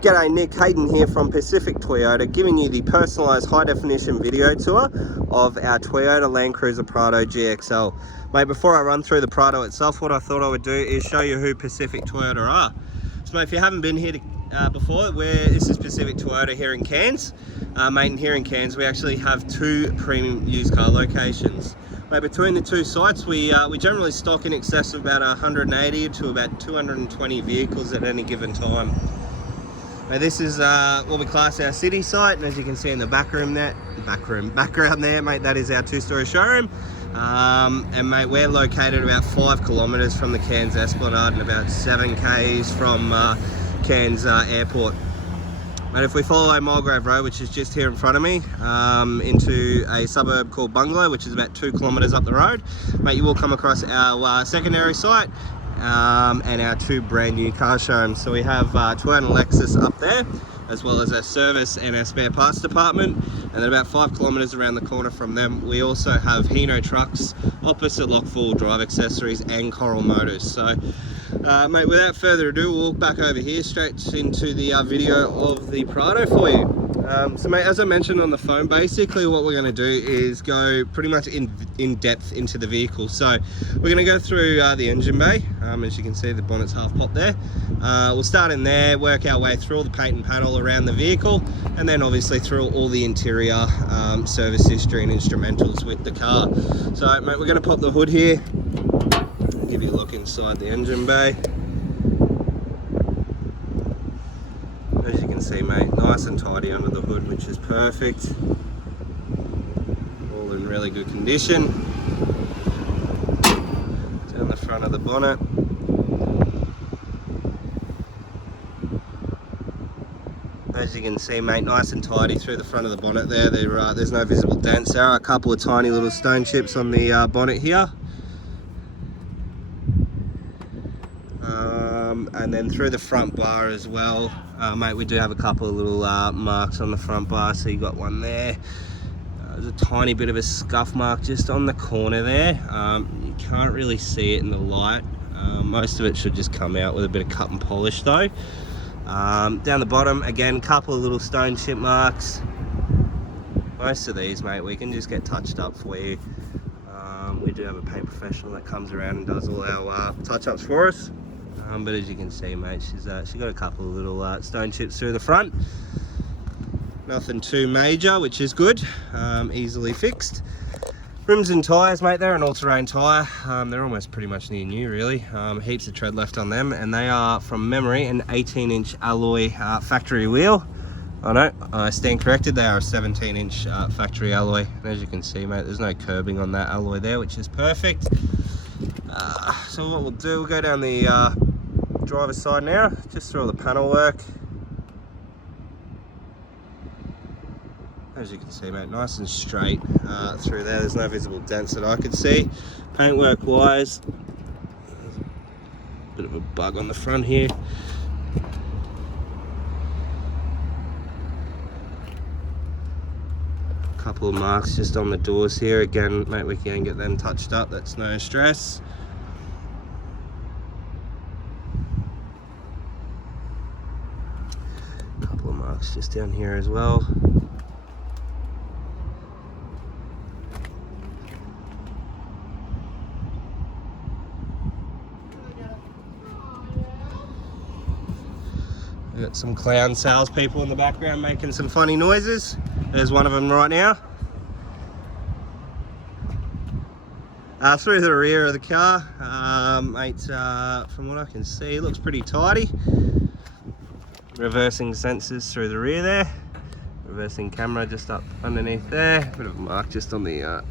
G'day, Nick Hayden here from Pacific Toyota, giving you the personalised high-definition video tour of our Toyota Land Cruiser Prado GXL. Mate, before I run through the Prado itself, what I thought I would do is show you who Pacific Toyota are. So mate, if you haven't been here before, this is Pacific Toyota here in Cairns. Mate, and here in Cairns we actually have two premium used car locations. Mate, between the two sites we generally stock in excess of about 180 to about 220 vehicles at any given time. Now this is what we class our city site, and as you can see in the background there, mate, that is our two-story showroom. And mate, we're located about 5 kilometres from the Cairns Esplanade and about 7 k's from Cairns Airport. Mate, if we follow Mulgrave Road, which is just here in front of me, into a suburb called Bungalow, which is about 2 kilometres up the road, mate, you will come across our secondary site. And our two brand new car showrooms. So we have Toyota and Lexus up there, as well as our service and our spare parts department. And then about 5 kilometres around the corner from them, we also have Hino trucks, opposite lock full drive accessories, and Coral Motors. So mate, without further ado, we'll walk back over here straight into the video of the Prado for you. So mate, as I mentioned on the phone, basically what we're going to do is go pretty much in depth into the vehicle. So we're going to go through the engine bay. As you can see, the bonnet's half popped there. We'll start in there, work our way through all the paint and panel around the vehicle, and then obviously through all the interior service history and instrumentals with the car. So mate, we're going to pop the hood here, give you a look inside the engine bay. As you can see, mate, nice and tidy under the hood, which is perfect. All in really good condition. Down the front of the bonnet. As you can see, mate, nice and tidy through the front of the bonnet there. There's no visible dents. There are a couple of tiny little stone chips on the bonnet here. And then through the front bar as well, mate, we do have a couple of little marks on the front bar. So you got one there. There's a tiny bit of a scuff mark just on the corner there. You can't really see it in the light. Most of it should just come out with a bit of cut and polish though. Down the bottom, again, a couple of little stone chip marks. Most of these, mate, we can just get touched up for you. We do have a paint professional that comes around and does all our touch-ups for us. But as you can see, mate, she's got a couple of little stone chips through the front. Nothing too major, which is good. Easily fixed. Rims and tyres, mate, they're an all-terrain tyre. They're almost pretty much near new, really. Heaps of tread left on them, and they are, from memory, an 18-inch alloy factory wheel. Oh no, I stand corrected, they are a 17-inch factory alloy. And as you can see, mate, there's no curbing on that alloy there, which is perfect. So what we'll do, we'll go down the driver's side now, just through all the panel work. As you can see, mate, nice and straight through there. There's no visible dents that I could see. Paintwork wise, there's a bit of a bug on the front here. A couple of marks just on the doors here. Again, mate, we can get them touched up. That's no stress. A couple of marks just down here as well. Got some clown salespeople in the background making some funny noises. There's one of them right now. Through the rear of the car, mate, from what I can see, it looks pretty tidy. Reversing sensors through the rear there. Reversing camera just up underneath there. Bit of a mark just on the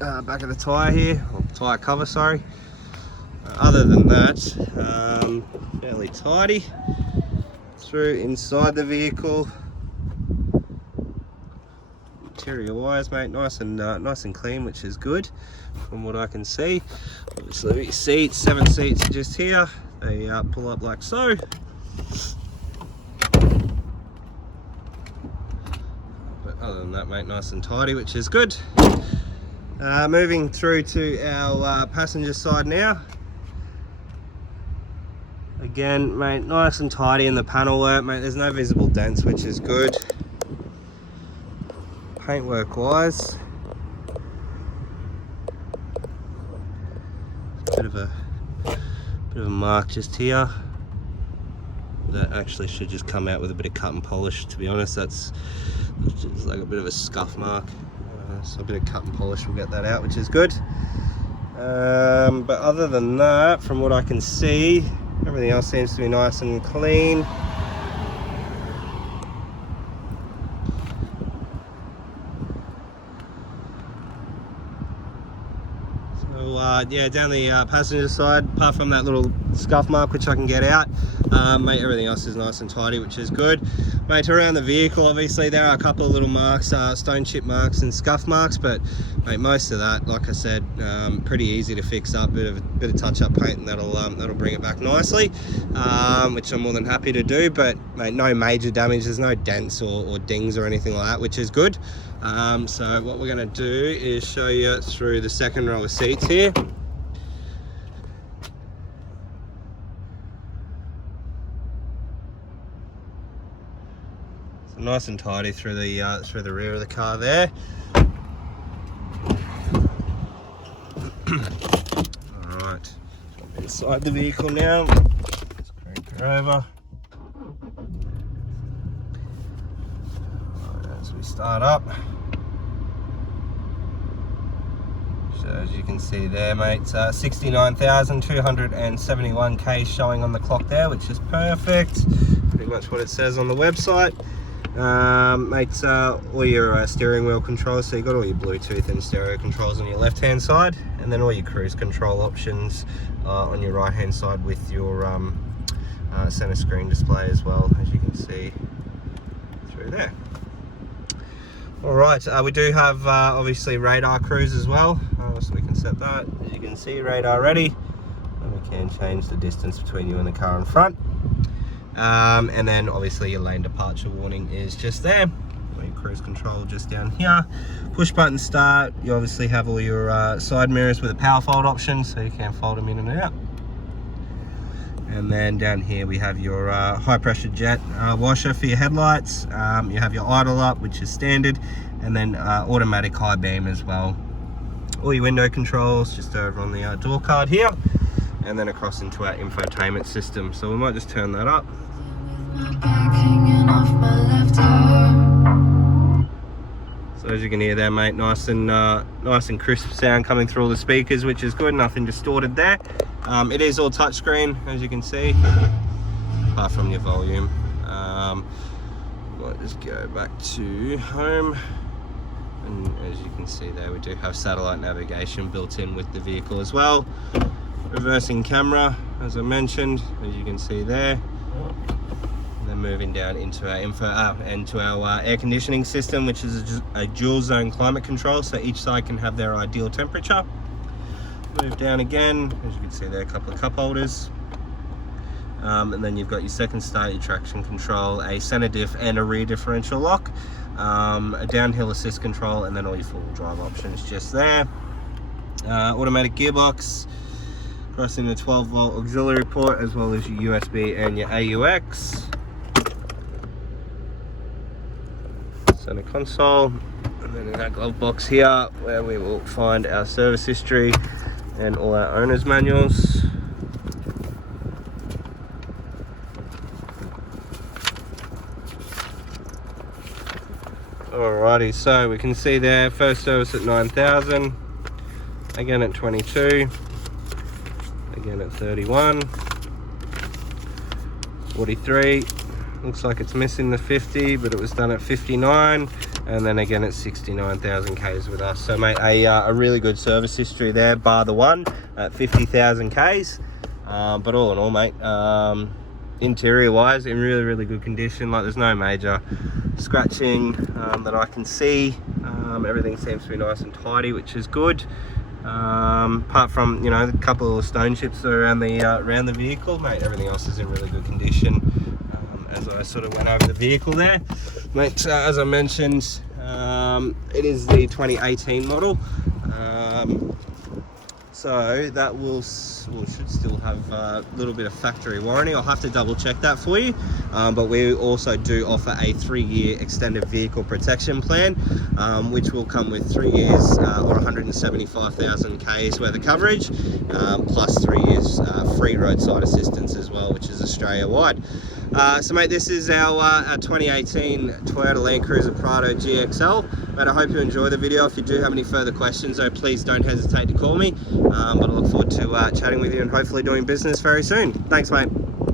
back of the tyre here, or tyre cover, sorry. Other than that, fairly tidy. Through inside the vehicle, interior wires, mate, nice and clean, which is good from what I can see. Obviously, seats, 7 seats are just here. They pull up like so. But other than that, mate, nice and tidy, which is good. Moving through to our passenger side now. Again, mate, nice and tidy in the panel work, mate. There's no visible dents, which is good. Paintwork wise, bit of a mark just here. That actually should just come out with a bit of cut and polish. To be honest, that's just like a bit of a scuff mark. So a bit of cut and polish will get that out, which is good. But other than that, from what I can see, everything else seems to be nice and clean. So yeah, down the passenger side, apart from that little scuff mark which I can get out, mate, everything else is nice and tidy, which is good. Mate, around the vehicle, obviously there are a couple of little marks, stone chip marks and scuff marks, but mate, most of that, like I said, pretty easy to fix up. Bit of touch-up paint, and that'll bring it back nicely, which I'm more than happy to do. But mate, no major damage. There's no dents or dings or anything like that, which is good. So what we're going to do is show you through the second row of seats here. Nice and tidy through the rear of the car there. Alright, jump inside the vehicle now. Let's crank her over. Right, as we start up. So as you can see there, mate, 69,271 K showing on the clock there, which is perfect. Pretty much what it says on the website. Mate, all your steering wheel controls, so you've got all your Bluetooth and stereo controls on your left hand side, and then all your cruise control options on your right hand side with your center screen display as well, as you can see through there. Alright, we do have obviously radar cruise as well, so we can set that. As you can see, radar ready, and we can change the distance between you and the car in front. And then obviously your lane departure warning is just there. Your cruise control just down here. Push button start. You obviously have all your side mirrors with a power fold option, so you can fold them in and out. And then down here we have your high pressure jet washer for your headlights. You have your idle up, which is standard, and then automatic high beam as well. All your window controls just over on the door card here, and then across into our infotainment system. So we might just turn that up. So as you can hear there, mate, nice and crisp sound coming through all the speakers, which is good. Nothing distorted there. It is all touchscreen, as you can see, apart from your volume. Might just go back to home, and as you can see there, we do have satellite navigation built in with the vehicle as well. Reversing camera, as I mentioned, as you can see there. And then moving down into our air conditioning system, which is a dual zone climate control, so each side can have their ideal temperature. Move down again, as you can see there, a couple of cup holders. And then you've got your second start, your traction control, a center diff and a rear differential lock, a downhill assist control, and then all your four-wheel drive options just there. Automatic gearbox, crossing the 12-volt auxiliary port, as well as your USB and your AUX. Center console, and then in our glove box here, where we will find our service history and all our owner's manuals. Alrighty, so we can see there, first service at 9,000, again at 22, again at 31, 43, looks like it's missing the 50, but it was done at 59, and then again at 69,000 Ks with us. So mate, a really good service history there, bar the one at 50,000 Ks, but all in all, mate, interior wise in really good condition. Like, there's no major scratching that I can see. Everything seems to be nice and tidy, which is good, apart from, you know, a couple of stone chips around the vehicle, mate. Everything else is in really good condition. As I sort of went over the vehicle there, mate, as I mentioned, it is the 2018 model. So that should still have a little bit of factory warranty. I'll have to double check that for you. But we also do offer a 3-year extended vehicle protection plan, which will come with 3 years or 175,000 Ks worth of coverage, plus 3 years free roadside assistance as well, which is Australia-wide. So mate, this is our 2018 Toyota Land Cruiser Prado GXL. Mate, I hope you enjoy the video. If you do have any further questions though, please don't hesitate to call me. But I look forward to chatting with you and hopefully doing business very soon. Thanks mate.